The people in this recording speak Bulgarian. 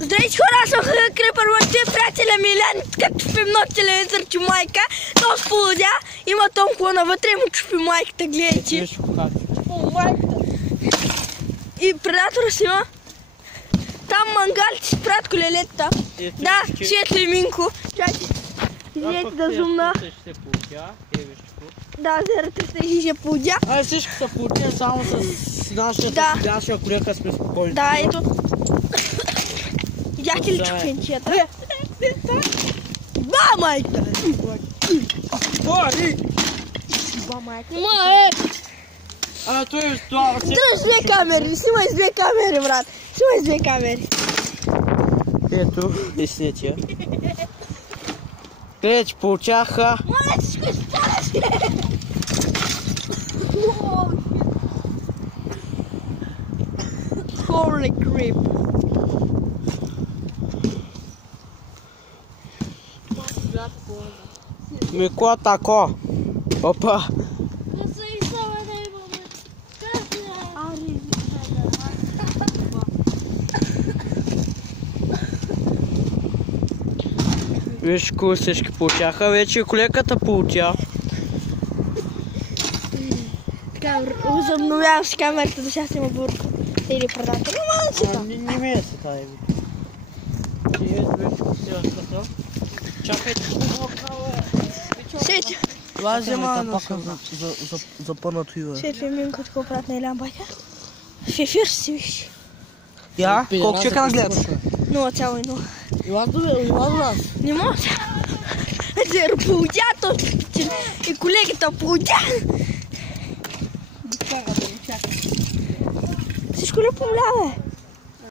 Здравейте хора, аз съм Крипър, приятеля Милен, като чупим нов телевизор, че майка, то сполудя, има тонко навътре и му чупи майката, гледайте. О, майката. И предатора си има. Там мангалите си правят колелетата. Да, светли Минко. Чакайте. Извинете да зумна. Да, 0,300 ще плодя. Ай, всички са плодя, само с нашия колека сме спокойни. Да, ето. Видяхте ли чупенчията? Ба, майка! Ба, майка! Абе, той е това. Дръж две камери, снимай с две камери, брат. Снимай с две камери. Ето, деснетия. Къде, че получаха... Моля, всичко изпадаш! Holy crap! Мико тако. Опа. Виж, кои всички получаха, вече и колеката получа. Така, възобновявам с камерата, до сега снима бурка. Или предател. Не ме е се тази. Чакайте, Сетя. това взема за пънато ива. Сетя Минко, такова правят на Илян Байка. В ефир си виж. Я? Колко човека нагледат? 0,0. Ила до нас. Не може. Зеро плодя, и колегата плодя. Всичко ли помля, бе?